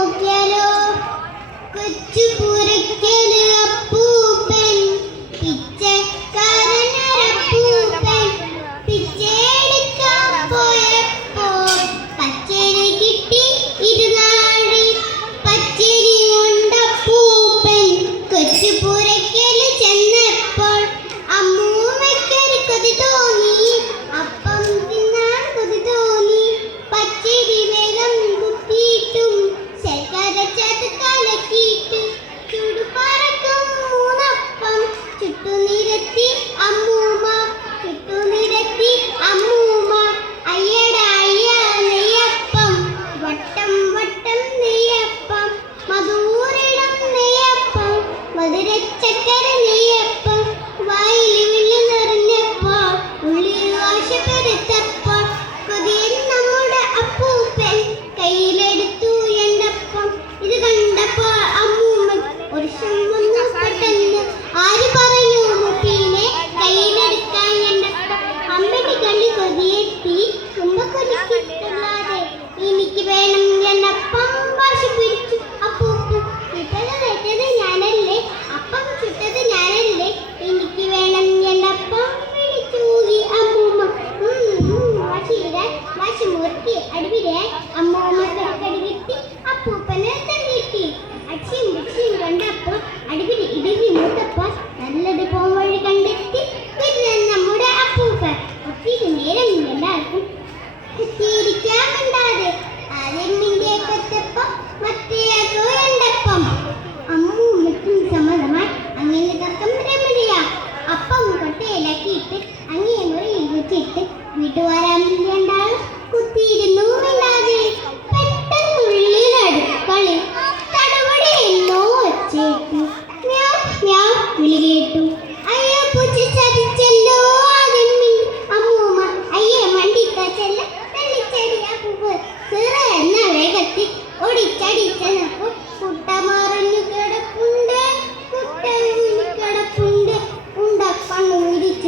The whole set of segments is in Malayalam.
നോക്കിയാലോ? കൊച്ചു മധുരച്ചക്കര നീ എപ്പം വാശിയിടാൻ വാശി മുറുക്കി അടിവിടാൻ അമ്മൂമ്മ കടികിട്ടി അപ്പൂപ്പനെ തള്ളിട്ടി അച്ചിയും പിച്ചിയും കണ്ടപ്പോൾ അടിപിടി ഇടുകി മൂത്തപ്പോൾ നല്ലത് പോംവഴി കണ്ടെത്തി. പിന്നെ നമ്മുടെ അപ്പൂപ്പൻ. ഒത്തിരി നേരം എല്ലാവർക്കും. കുത്തിയിരിക്കാൻ മിണ്ടാതെ അതെന്നിന്റെ കൊച്ചപ്പം മറ്റേ എണ്ടപ്പം അമ്മൂമ്മയ്ക്കും സമ്മതമായി അങ്ങനെ തക്കം രമണിയ. അപ്പം കൊട്ടയിലാക്കിയിട്ട് അങ്ങനെ മുറിയിൽ വെച്ചിട്ട് വീട്ടുകാരാൻ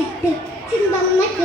ചിട്ട് ചിന്തം നട്ടു